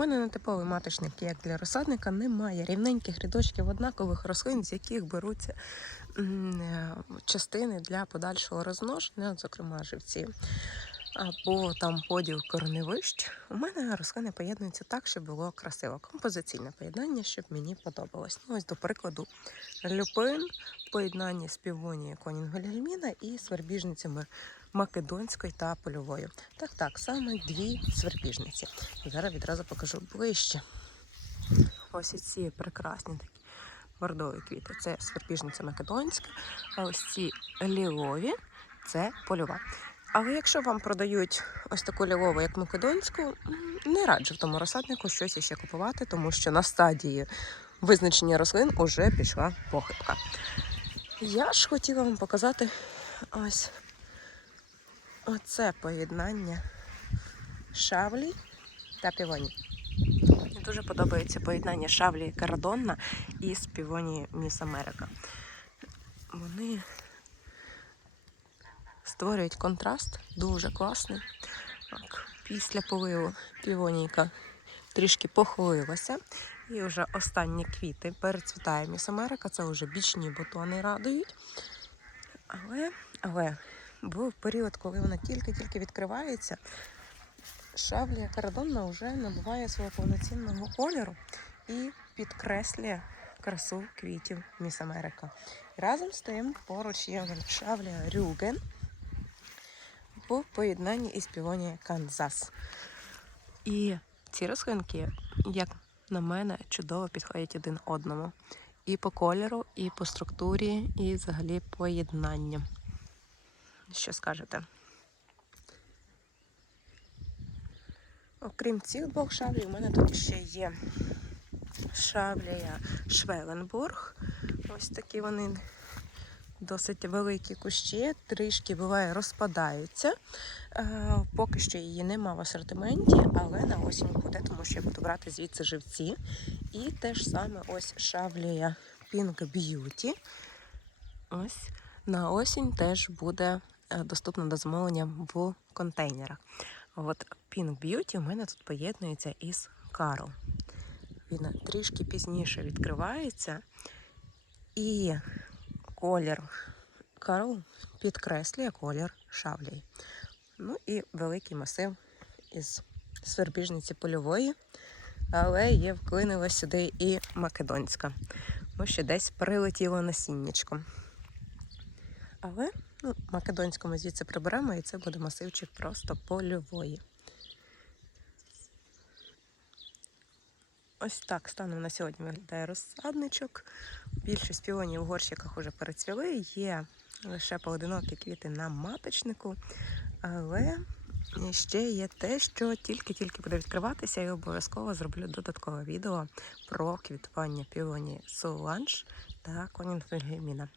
мене нетиповий маточник, як для розсадника, немає рівненьких рядочків однакових рослин, з яких беруться е, частини для подальшого розмноження, зокрема живці. Або там поділ корневищ. У мене рослини поєднуються так, щоб було красиво. Композиційне поєднання, щоб мені подобалось. Ну, ось, до прикладу, люпин в поєднанні з півонією конінгольгельміна і свербіжницями македонською та польовою. Так, так, саме дві свербіжниці. Зараз відразу покажу ближче. Ось ці прекрасні такі бордові квіти. Це свербіжниця македонська, а ось ці лілові це польова. Але якщо вам продають ось таку лілову, як македонську, не раджу в тому розсаднику щось іще купувати, тому що на стадії визначення рослин уже пішла похибка. Я ж хотіла вам показати ось оце поєднання шавлі та півоні. Мені дуже подобається поєднання шавлі Карадонна із півоні Міс Америка. Вони створюють контраст дуже класний. Так, після поливу півонійка трішки похилилася. І вже останні квіти перецвітає Міс Америка. Це вже бічні бутони радують. Але, але був період, коли вона тільки-тільки відкривається, шавлія Карадонна вже набуває свого повноцінного кольору і підкреслює красу квітів Міс Америка. Разом з тим поруч є шавлія Рюген в поєднанні із півонія Канзас. І ці рослинки, як на мене, чудово підходять один одному. І по кольору, і по структурі, і взагалі поєднанням. Що скажете? Окрім цих двох шаблів, у мене тут ще є шаблія Швеленбург. Ось такі вони досить великі кущі, трішки буває розпадаються. Е, Поки що її нема в асортименті, але на осінь буде, тому що я буду брати звідси живці. І те ж саме ось шавлія Pink Beauty. Ось на осінь теж буде е, доступно до замовлення в контейнерах. От Pink Beauty у мене тут поєднується із Carol. Він трішки пізніше відкривається. І колір Carol підкреслює колір шавлі. Ну і великий масив із свербіжниці польової, але є вклинила сюди і македонська. Ну, ще десь прилетіло насіннячком. Але ну, македонську ми звідси приберемо, і це буде масивчик просто польової. Ось так станом на сьогодні виглядає розсадничок. Більшість піонів у горщиках вже перецвіли. Є лише поодинокі квіти на маточнику, але ще є те, що тільки-тільки буде відкриватися, і обов'язково зроблю додаткове відео про квітування піоні Соланж та Конінфельгеміна.